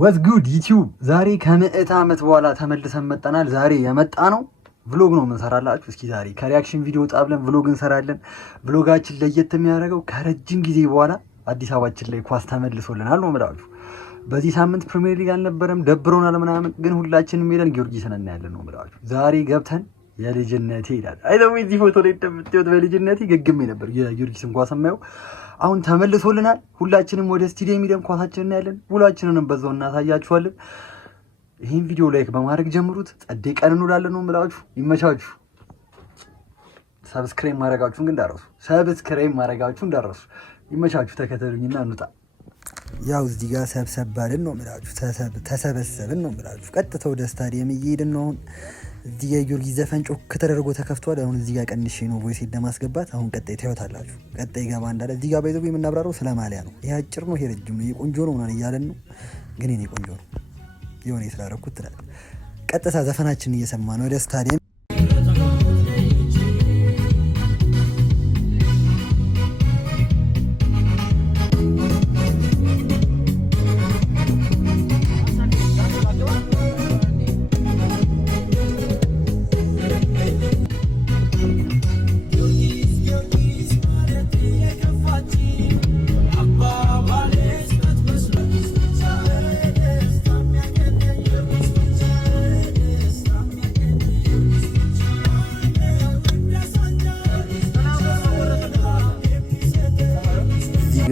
ወዝ ጉድ ዩቲዩብ ዛሬ ከ100 ዓመት በኋላ ተመልሰን መጣናል። ዛሬ የመጣ ነው ቭሎግ ነው የምንሰራላችሁ። እስኪ ዛሬ ከሪያክሽን ቪዲዮ ወጣ ብለን ቭሎግ እንሰራለን። ቭሎጋችን ለየት የሚያደርገው ከረጅም ጊዜ በኋላ አዲስ አበባችን ላይ ኳስ ተመልሶልናል ነው የምላችሁ። በዚህ ሳምንት ፕሪሚየር ሊግ አልነበረም፣ ደብሮናል ምናምን፣ ግን ሁላችንም ሄደን ጊዮርጊስን እናያለን ነው የምላችሁ። ዛሬ ገብተን የልጅነቴ ይላል አይደው እዚህ ፎቶ ላይ እንደምትዩት በልጅነቴ ገግሜ ነበር የጊዮርጊስን ኳስ የማየው። አሁን ተመልሶልናል። ሁላችንም ወደ ስቴዲየም ሄደን ኳሳችንን እናያለን። ውሏችንንም በዛው እናሳያችኋለን። ይሄን ቪዲዮ ላይክ በማድረግ ጀምሩት። ጸዴ ቀን እንውላለን ነው የምላችሁ። ይመቻችሁ። ሰብስክራይብ ማድረጋችሁን ግን እንዳረሱ ይመቻችሁ። ተከተሉኝና እንውጣ። ያው እዚህ ጋር ሰብሰብ ባልን ነው የምላችሁ። ተሰበሰብን ነው የምላችሁ። ቀጥታ ወደ ስታዲየም እየሄድን ነው። አሁን እዚህ ጋር የጊዮርጊስ ዘፈን ጮክ ተደርጎ ተከፍቷል። አሁን እዚህ ጋር ቀንሼ ነው ቮይስ ለማስገባት። አሁን ቀጣይ ታዩታላችሁ። ቀጣይ ገባ እንዳለ እዚህ ጋር በይዘው የምናብራራው ስለ ማሊያ ነው። ይሄ አጭር ነው፣ ይሄ ረጅም ነው፣ ይሄ ቆንጆ ነው ምናምን እያለን ነው። ግን እኔ ቆንጆ ነው የሆነ ስላደረኩት ትላለህ። ቀጥታ ዘፈናችንን እየሰማ ነው ወደ ስታዲየም።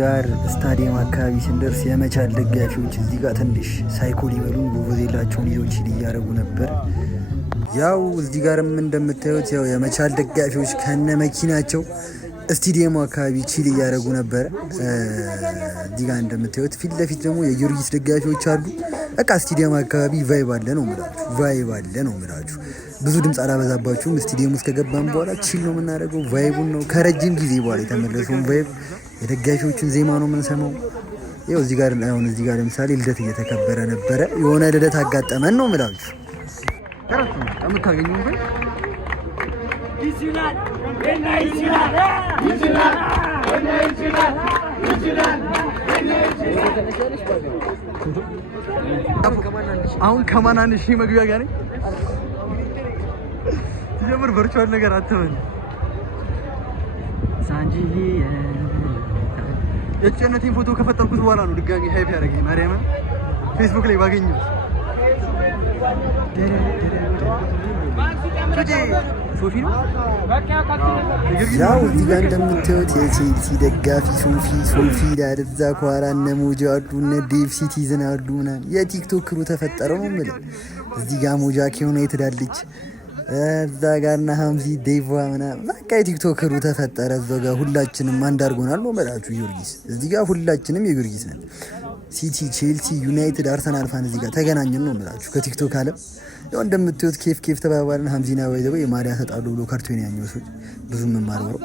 ጋር ስታዲየም አካባቢ ስንደርስ የመቻል ደጋፊዎች እዚህ ጋር ትንሽ ሳይኮ ሊበሉን ቡቡዜላቸውን ይዘው ቺል እያደረጉ ነበር። ያው እዚህ ጋርም እንደምታዩት ያው የመቻል ደጋፊዎች ከነ መኪናቸው ስታዲየሙ አካባቢ ቺል እያደረጉ ነበር። እዚህ ጋር እንደምታዩት ፊት ለፊት ደግሞ የጊዮርጊስ ደጋፊዎች አሉ። በቃ ስታዲየም አካባቢ ቫይብ አለ ነው የምላችሁ። ብዙ ድምፅ አላበዛባችሁም። ስታዲየም ውስጥ ከገባን በኋላ ቺል ነው የምናደርገው። ቫይቡን ነው ከረጅም ጊዜ በኋላ የተመለሰውን ቫይብ የደጋፊዎቹን ዜማ ነው የምንሰማው። ይኸው እዚህ ጋር ለምሳሌ ልደት እየተከበረ ነበረ። የሆነ ልደት አጋጠመን ነው የምላችሁ። አሁን ከማናንሽ መግቢያ ጋር ነኝ። ጀምር ቨርቹዋል ነገር አትበል ሳንጂ። የጭነቴን ፎቶ ከፈጠርኩት በኋላ ነው ድጋሚ ሃይፕ ያደረገኝ። ማርያምን ፌስቡክ ላይ ባገኘው ሶፊ ነው። ያው እዚህ ጋር እንደምታዩት የቼልሲ ደጋፊ ሶፊ ዳርዛ ኳራ እነ ሞጃ አሉ፣ እነ ዴቭ ሲቲዝን አሉ ምናምን። የቲክቶክ ክሩ ተፈጠረ ነው የምልህ። እዚህ ጋር ሞጃ ከሆነ የትዳለች እዛ ጋርና ሀምዚ ዴቫ ምናምን በቃ የቲክቶክ ክሩ ተፈጠረ። እዛው ጋር ሁላችንም አንድ አድርጎናል ነው የምላችሁ። ጊዮርጊስ እዚህ ጋር ሁላችንም የጊዮርጊስ ነን። ሲቲ፣ ቼልሲ፣ ዩናይትድ፣ አርሰናል ፋን እዚህ ጋር ተገናኘን ነው የምላችሁ ከቲክቶክ አለም። ያው እንደምትዩት ኬፍ ተባባልን። ሀምዚና ወይዘው የማሊያ ተጣሉ ብሎ ካርቶን ያኘው ሰው ብዙ መማርበረው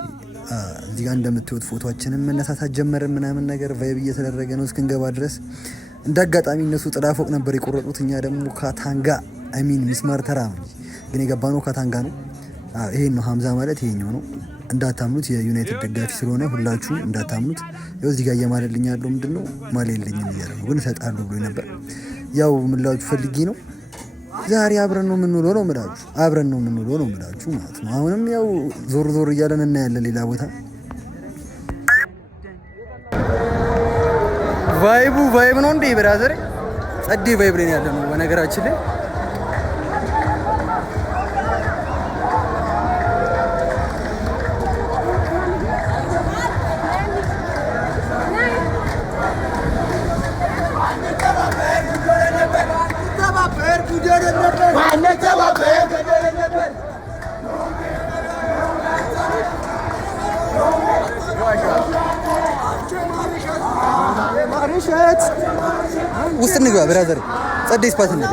እዚህ ጋር እንደምትዩት ፎቶአችንን መነሳሳት ጀመረን ምናምን ነገር ቫይብ እየተደረገ ነው እስክንገባ ድረስ። እንዳጋጣሚ እነሱ ጥላ ፎቅ ነበር የቆረጡት፣ እኛ ደግሞ ካታንጋ ሚስማር ተራ ነው ግን የገባነው ካታንጋ ነው። ይሄን ነው ሀምዛ ማለት ይሄኛው ነው። እንዳታምኑት የዩናይትድ ደጋፊ ስለሆነ ሁላችሁም እንዳታምኑት። ያው እዚህ ጋር እየማለልኝ ያለው ምንድነው ማሊያ የለኝም እያለ ነው፣ ግን እሰጣለሁ ብሎ ነበር። ያው ምላችሁ ፈልጌ ነው ዛሬ አብረን ነው የምንውለው ነው የምላችሁ ማለት ነው። አሁንም ያው ዞር እያለን እናያለን ሌላ ቦታ። ቫይብ ነው እንዴ ብራዘር? ጸዴ ቫይብ ላይ ያለ ነው በነገራችን ላይ። ውስጥ እንግባ ብራዘር፣ ጸዴ ስፓት ነው።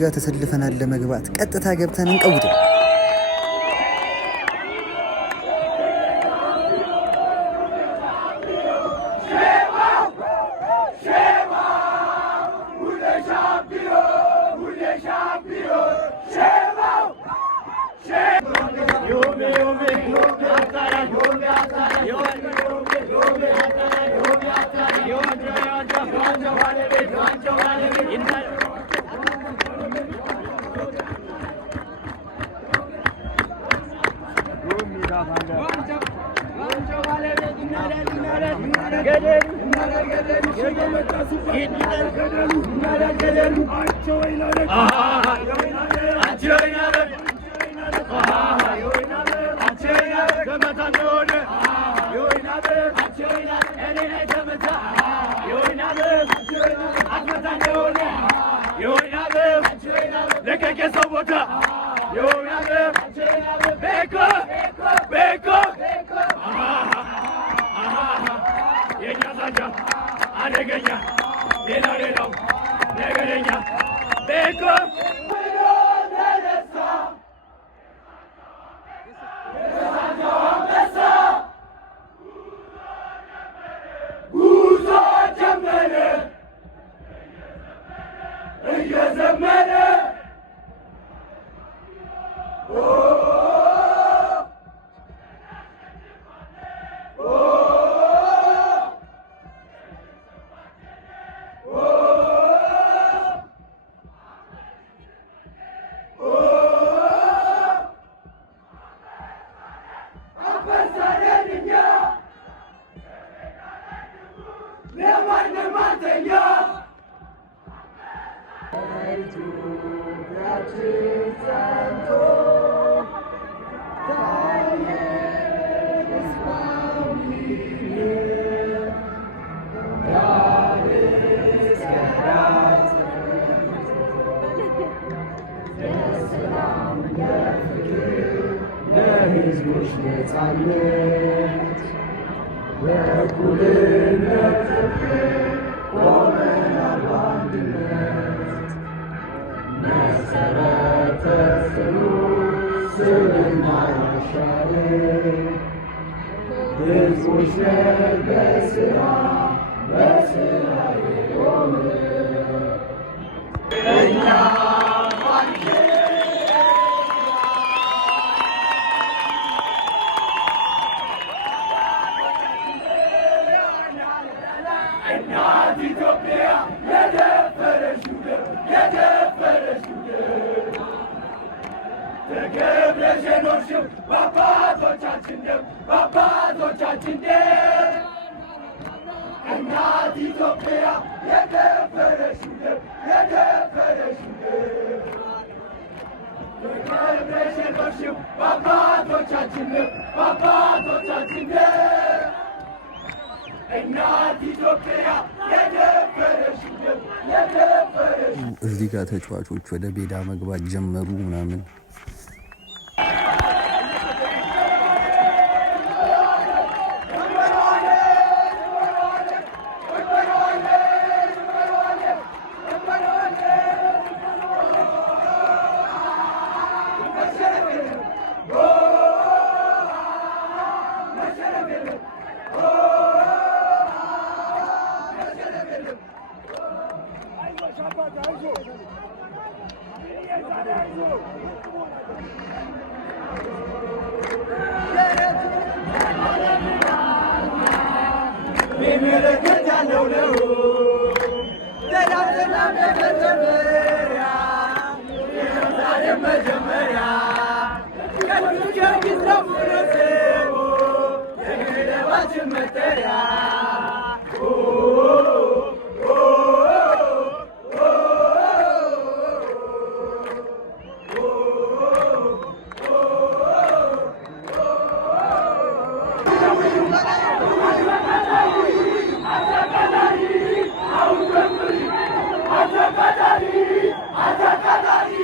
ጋር ተሰልፈናል ለመግባት። ቀጥታ ገብተን እንቀውጠው። እዚህ ጋር ተጫዋቾች ወደ ሜዳ መግባት ጀመሩ ምናምን። Atakatari,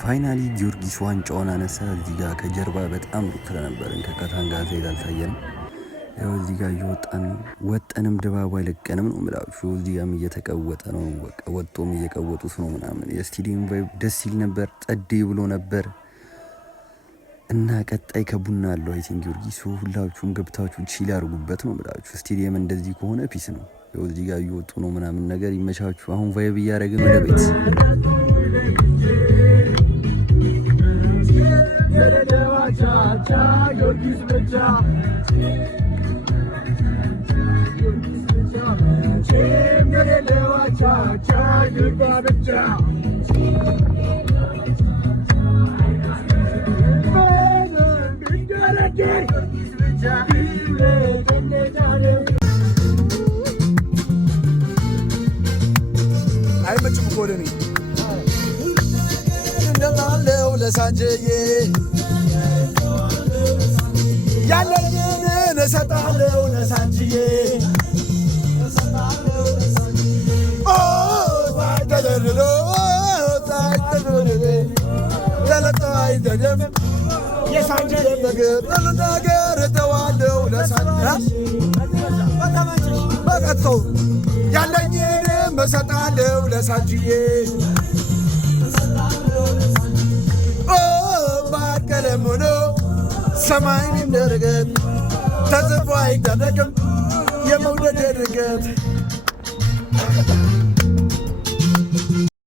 ፋይናሊ ጊዮርጊስ ዋንጫውን አነሳ። እዚህ ጋር ከጀርባ በጣም ሩቅ ስለነበርን ከካታንጋ ዘይት አልታየንም። ያው እዚህ ጋር እየወጣን ወጠንም ድባቡ አይለቀንም ነው የምላችሁ። እዚህ ጋርም እየተቀወጠ ነው፣ በቃ ወጦም እየቀወጡት ነው ምናምን። የስቴዲየም ቫይብ ደስ ይል ነበር፣ ጸዴ ብሎ ነበር እና ቀጣይ ከቡና አለው አይ ቲንክ ጊዮርጊስ። ሁላችሁም ገብታችሁ ቺል ያርጉበት ነው የምላችሁ። ስቴዲየም እንደዚህ ከሆነ ፒስ ነው። ያው እዚህ ጋር እየወጡ ነው ምናምን ነገር ይመቻችሁ። አሁን ቫይብ እያደረግን ወደ ቤት አይመችም እኮ ለኔ እንደላለው ለሳንጀዬ ያለኝን እሰጣለው ለሳንጅዬ ተደርሎ ተለጣይ ደደም የሳንጅዬ ነገር ነገር ተዋለው ለሳንጅ በቀጥተው ያለኝን እሰጣለው ለሳንጅዬ ባቀለም ሆኖ ሰማይን እንደርገት ተጽፎ አይደረግም የመውደድ ርገት